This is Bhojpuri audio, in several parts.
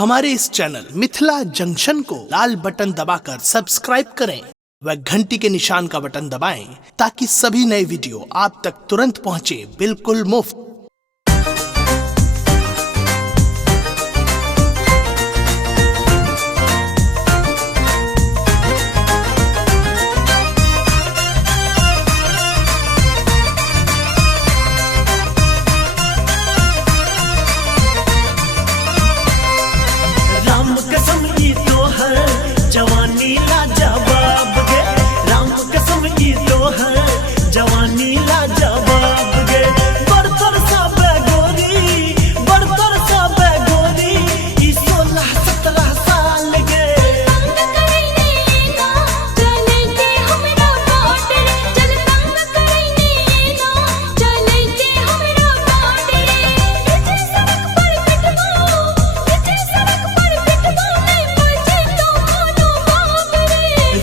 हमारे इस चैनल मिथिला जंक्शन को लाल बटन दबाकर सब्सक्राइब करें व घंटी के निशान का बटन दबाएं ताकि सभी नए वीडियो आप तक तुरंत पहुंचे बिल्कुल मुफ्त। राम कसम की तो है जवानी लाजवाब गे, राम कसम की तो है जवानी लाजवाब गे। बड़तर सा बेगोरी, बड़तर सा बेगोरी, ई 16-17 साल गे।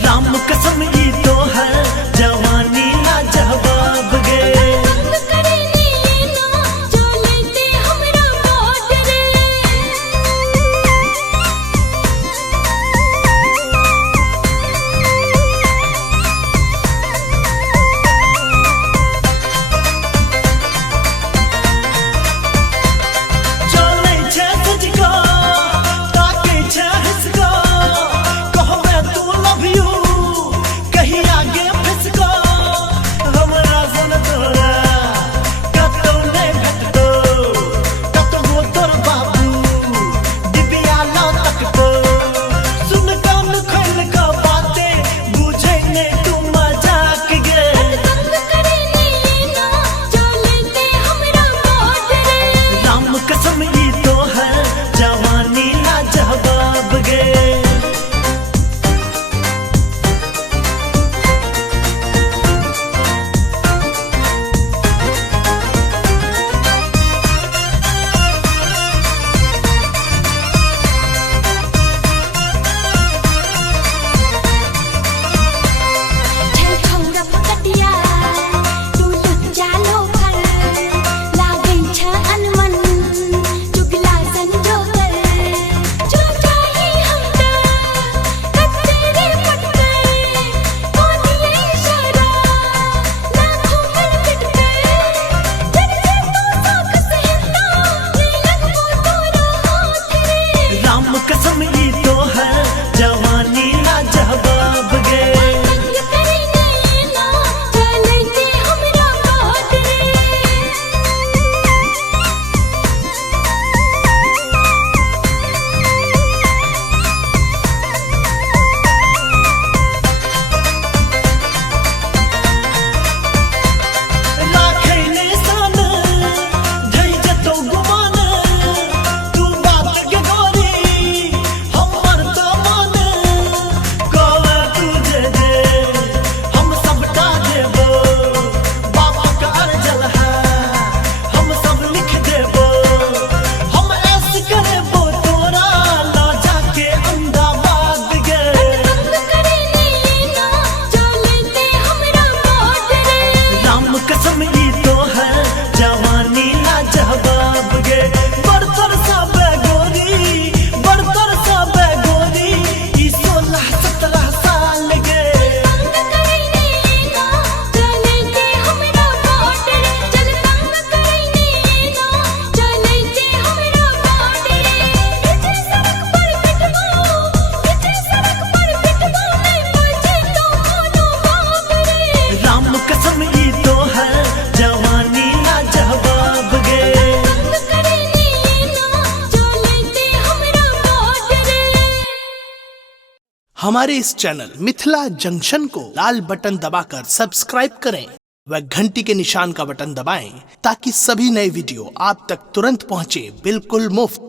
राम कसम की तो है जवानी लाजवाब गे। चले छे तुझको, ताके छे हंसको, कहबे तू love you, कहीं आगे फिसको। हमरा सन तोरा कतौ नै घटतो, कतबो तोर बाबू डिबिया ला तकतो। सुन कान खोल के बातें, बुझै नै तू मजाक गे। राम कसम की तो है जवानी लाजवाब गे। राम कसम की तो है जवानी लाजवाब गे। राखै नै सान, धै जतौ गुमान, तू बात के गोरी, हमर तो मन। कहबे तू जे दे, हम सबटा देबो, बाप का अर्जल है, हम सब लिख देबो। हम ऐस करेबो तोरा ला जाके अहमदाबाद गे। राम कसम की तो है जवानी लाजवाब गे। बड़तर सा बेगोरी, बड़तर सा बेगोरी, ई 16-17 साल गे। राम कसम की तो है जवानी लाजवाब गे। हमारे इस चैनल मिथिला जंक्शन को लाल बटन दबाकर सब्सक्राइब करें व घंटी के निशान का बटन दबाएं ताकि सभी नए वीडियो आप तक तुरंत पहुंचे बिल्कुल मुफ्त।